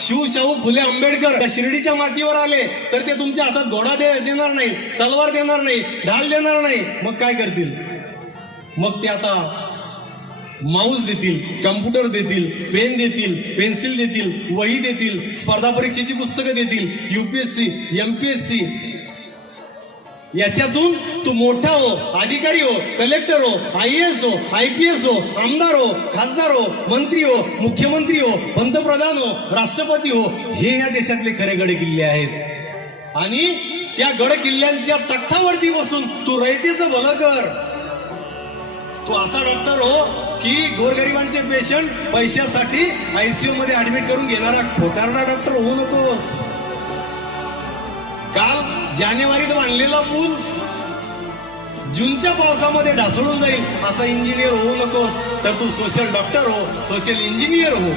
शाहू फुले आंबेडकर त्या शिर्डीच्या मातीवर आले तर ते तुमच्या हातात घोडा देणार नाही, तलवार देणार नाही, ढाल देणार नाही. मग काय करतील? मग ते आता माऊस देतील, कम्प्युटर देतील, पेन देतील, पेन्सिल देतील, वही देतील, स्पर्धा परीक्षेची पुस्तकं देतील, UPSC MPSC. याच्यातून तू मोठा हो, अधिकारी हो, कलेक्टर हो, IAS हो, IPS हो, आमदार हो, खासदार हो, मंत्री हो, मुख्यमंत्री हो, पंतप्रधान हो, राष्ट्रपती हो. हे या देशातले खरे गड किल्ले आहेत. आणि त्या गड किल्ल्यांच्या तख्तावरती बसून तू रयतेचं भलं कर. तू असा डॉक्टर हो की गोरगरिबांचे पेशंट पैशासाठी ICU मध्ये ऍडमिट करून घेणारा खोटारडा डॉक्टर होऊ नकोस. काल जानेवारीत बांधलेला पूल जूनच्या पावसामध्ये ढासळून जाईल असा इंजिनियर होऊ नकोस. तर तू सोशल डॉक्टर हो, सोशल इंजिनियर हो.